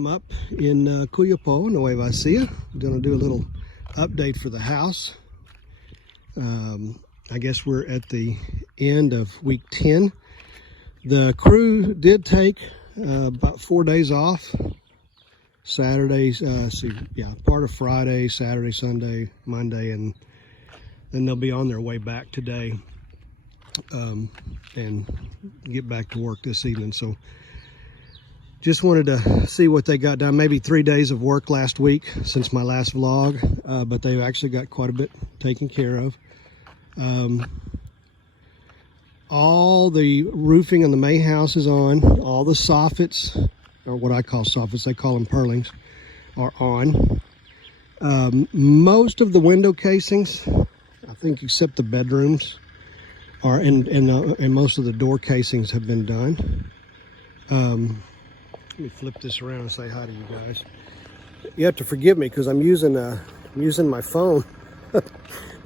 am up in Cuyapo, Nueva Ecija. I'm going to do a little update for the house. I guess we're at the end of week 10. The crew did take about 4 days off. Saturdays, part of Friday, Saturday, Sunday, Monday, and then they'll be on their way back today and get back to work this evening. So just wanted to see what they got done. Maybe 3 days of work last week since my last vlog, but they've actually got quite a bit taken care of. All the roofing on the main house is on. All the soffits, or what I call soffits, they call them purlings, are on. Most of the window casings, I think except the bedrooms, are and most of the door casings have been done. Let me flip this around and say hi to you guys. You have to forgive me because I'm using my phone.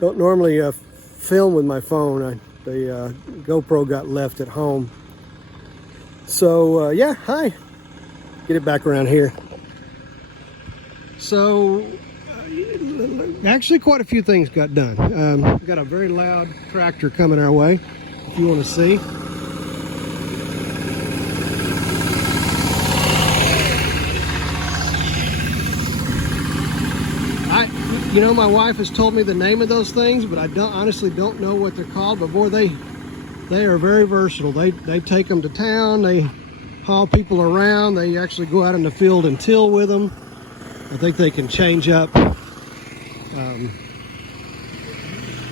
Don't normally film with my phone. The GoPro got left at home. So yeah, hi. Get it back around here. So actually quite a few things got done. Got a very loud tractor coming our way, if you want to see. You know, my wife has told me the name of those things, but I honestly don't know what they're called. But boy, they are very versatile. They take them to town. They haul people around. They actually go out in the field and till with them. I think they can change up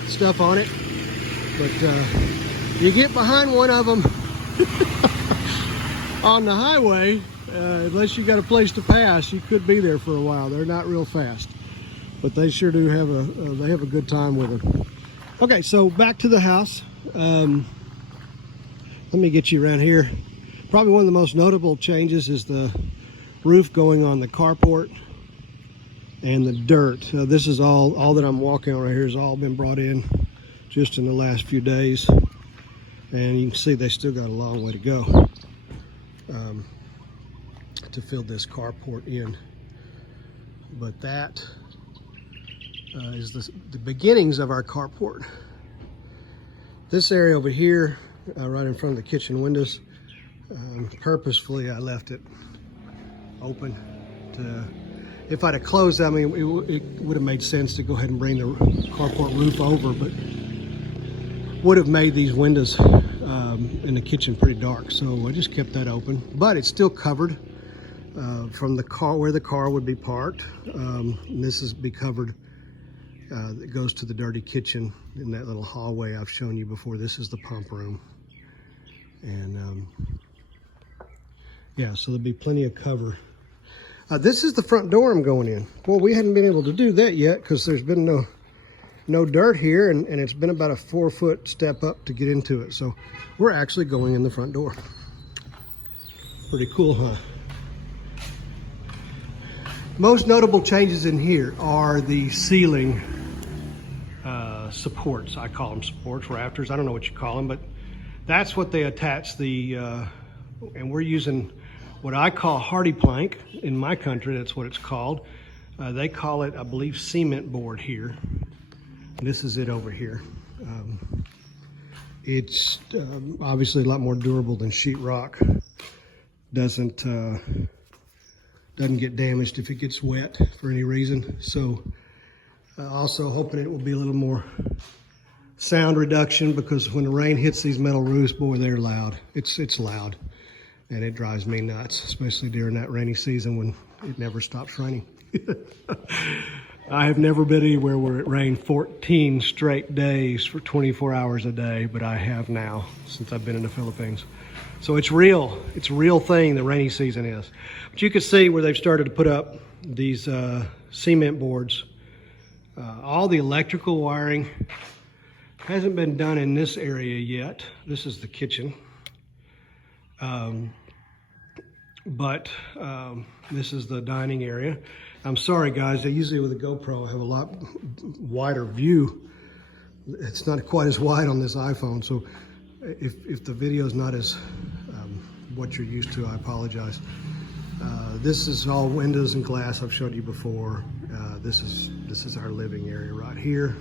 stuff on it. But you get behind one of them on the highway, unless you got a place to pass, you could be there for a while. They're not real fast, but they sure do have a good time with them. Okay, so back to the house. Let me get you around here. Probably one of the most notable changes is the roof going on the carport and the dirt. This is all that I'm walking on right here has all been brought in just in the last few days, and you can see they still got a long way to go to fill this carport in. But that is the beginnings of our carport. This area over here, right in front of the kitchen windows, purposefully I left it open. If I'd have closed that, I mean, it would have made sense to go ahead and bring the carport roof over, but would have made these windows in the kitchen pretty dark. So I just kept that open, but it's still covered from the car, where the car would be parked. And this is be covered. It goes to the dirty kitchen in that little hallway I've shown you before. This is the pump room. And yeah, so there'll be plenty of cover. This is the front door I'm going in. Well, we hadn't been able to do that yet because there's been no dirt here, and it's been about a 4-foot step up to get into it. So we're actually going in the front door. Pretty cool, huh? Most notable changes in here are the ceiling supports. I call them supports, rafters. I don't know what you call them, but that's what they attach the, and we're using what I call hardy plank. In my country, that's what it's called. They call it, I believe, cement board here. And this is it over here. It's obviously a lot more durable than sheetrock. Doesn't get damaged if it gets wet for any reason. So also hoping it will be a little more sound reduction, because when the rain hits these metal roofs, boy, they're loud. It's loud, and it drives me nuts, especially during that rainy season when it never stops raining. I have never been anywhere where it rained 14 straight days for 24 hours a day, but I have now since I've been in the Philippines. So it's real. It's a real thing, the rainy season is. But you can see where they've started to put up these cement boards. All the electrical wiring hasn't been done in this area yet. This is the kitchen. This is the dining area. I'm sorry guys, usually with a GoPro I have a lot wider view. It's not quite as wide on this iPhone, so if the video is not as what you're used to, I apologize. This is all windows and glass I've showed you before. This is our living area right here,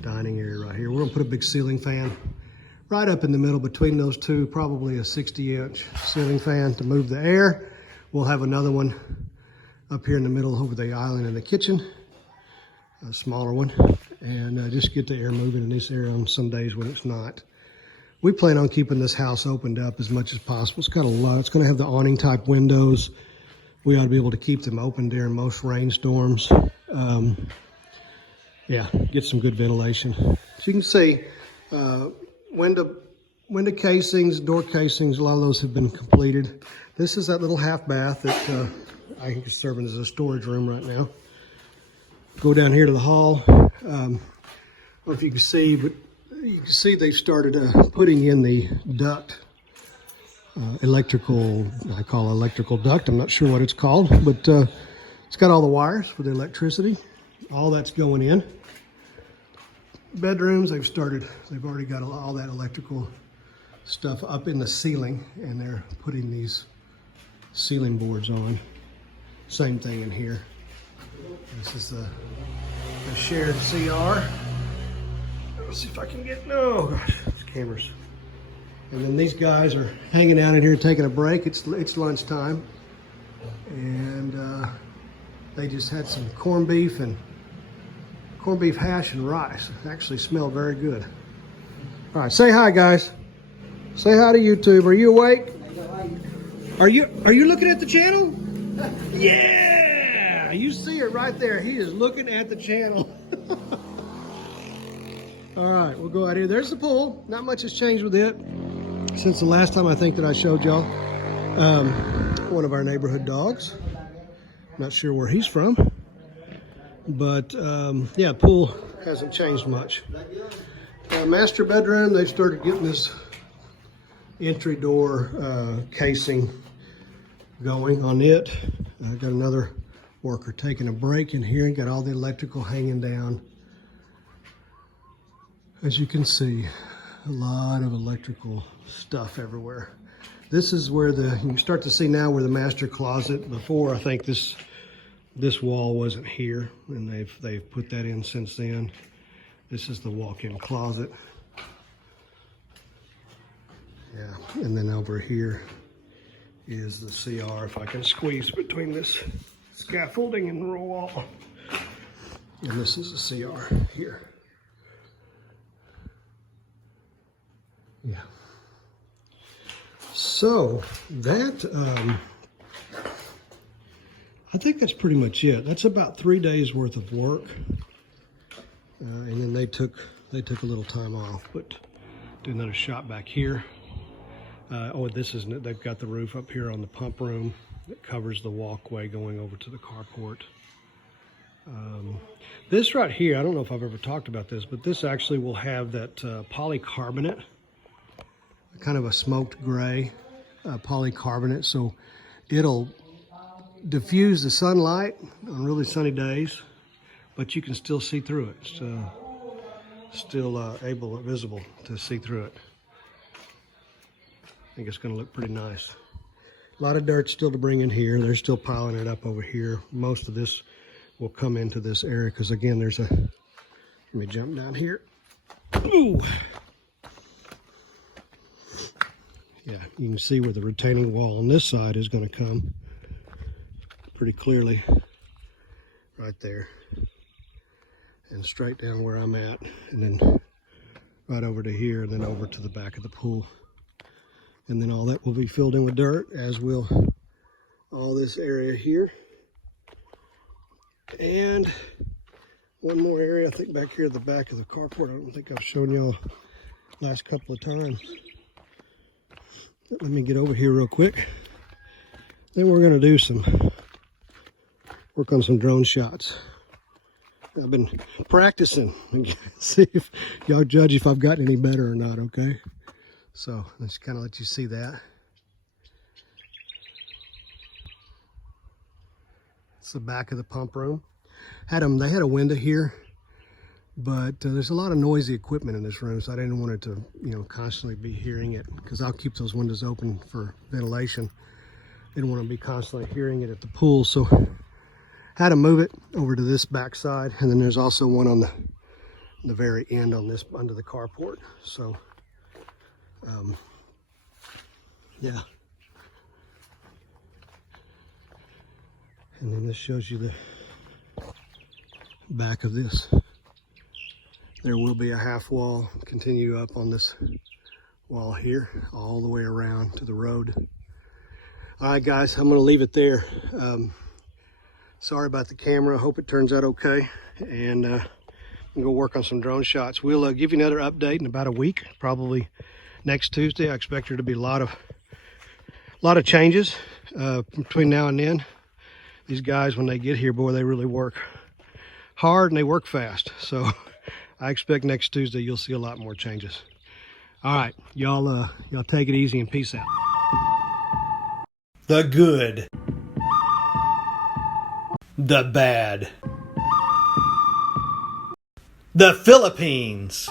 dining area right here. We're gonna put a big ceiling fan right up in the middle between those two, probably a 60-inch ceiling fan to move the air. We'll have another one up here in the middle over the island in the kitchen, a smaller one, and just get the air moving in this area on some days when it's not. We plan on keeping this house opened up as much as possible. It's got a lot. It's going to have the awning type windows. We ought to be able to keep them open during most rainstorms. Yeah, get some good ventilation. As you can see, window casings, door casings, a lot of those have been completed. This is that little half bath that I think is serving as a storage room right now. Go down here to the hall. I don't know if you can see, but you can see they've started putting in the duct, electrical, I call it electrical duct. I'm not sure what it's called, but it's got all the wires for the electricity. All that's going in. Bedrooms, they've already got all that electrical stuff up in the ceiling, and they're putting these ceiling boards on. Same thing in here. This is the shared CR. Let's see if I can get, no, gosh, these cameras. And then these guys are hanging out in here taking a break. It's lunchtime. And they just had some corned beef hash and rice. It actually smelled very good. All right, say hi, guys. Say hi to YouTube. Are you awake? Are you looking at the channel? Yeah! You see it right there. He is looking at the channel. All right, we'll go out here. There's the pool. Not much has changed with it since the last time I think that I showed y'all. One of our neighborhood dogs. Not sure where he's from. But yeah, pool hasn't changed much. Master bedroom, they've started getting this entry door casing going on it. I got another worker taking a break in here and got all the electrical hanging down. As you can see, a lot of electrical stuff everywhere. This is where you can start to see now where the master closet, before I think this wall wasn't here, and they've put that in since then. This is the walk-in closet. Yeah, and then over here is the CR, if I can squeeze between this scaffolding and the wall. And this is the CR here. Yeah. So that, I think that's pretty much it. That's about 3 days worth of work. And then they took a little time off, but do another shot back here. Oh, this isn't it. They've got the roof up here on the pump room that covers the walkway going over to the carport. This right here, I don't know if I've ever talked about this, but this actually will have that polycarbonate, kind of a smoked gray polycarbonate, so it'll diffuse the sunlight on really sunny days, but you can still see through it. It's still visible to see through it. I think it's going to look pretty nice. A lot of dirt still to bring in here. They're still piling it up over here. Most of this will come into this area because, again, there's a, let me jump down here. Ooh. Yeah, you can see where the retaining wall on this side is going to come pretty clearly right there. And straight down where I'm at, and then right over to here, and then over to the back of the pool. And then all that will be filled in with dirt, as will all this area here. And one more area, I think back here at the back of the carport. I don't think I've shown y'all last couple of times. Let me get over here real quick. Then we're gonna do work on some drone shots. I've been practicing. See if y'all judge if I've gotten any better or not, okay? So let's kind of let you see that. It's the back of the pump room. They had a window here, but there's a lot of noisy equipment in this room, so I didn't want it to, constantly be hearing it, because I'll keep those windows open for ventilation. Didn't want to be constantly hearing it at the pool, so had to move it over to this back side. And then there's also one on the very end on this, under the carport. So yeah. And then this shows you the back of this. There will be a half wall, continue up on this wall here, all the way around to the road. All right, guys, I'm going to leave it there. Sorry about the camera. Hope it turns out okay. And I'm going to go work on some drone shots. We'll give you another update in about a week, probably next Tuesday. I expect there to be a lot of changes between now and then. These guys, when they get here, boy, they really work hard and they work fast. So I expect next Tuesday you'll see a lot more changes. All right, y'all take it easy and peace out. The good, the bad, the Philippines.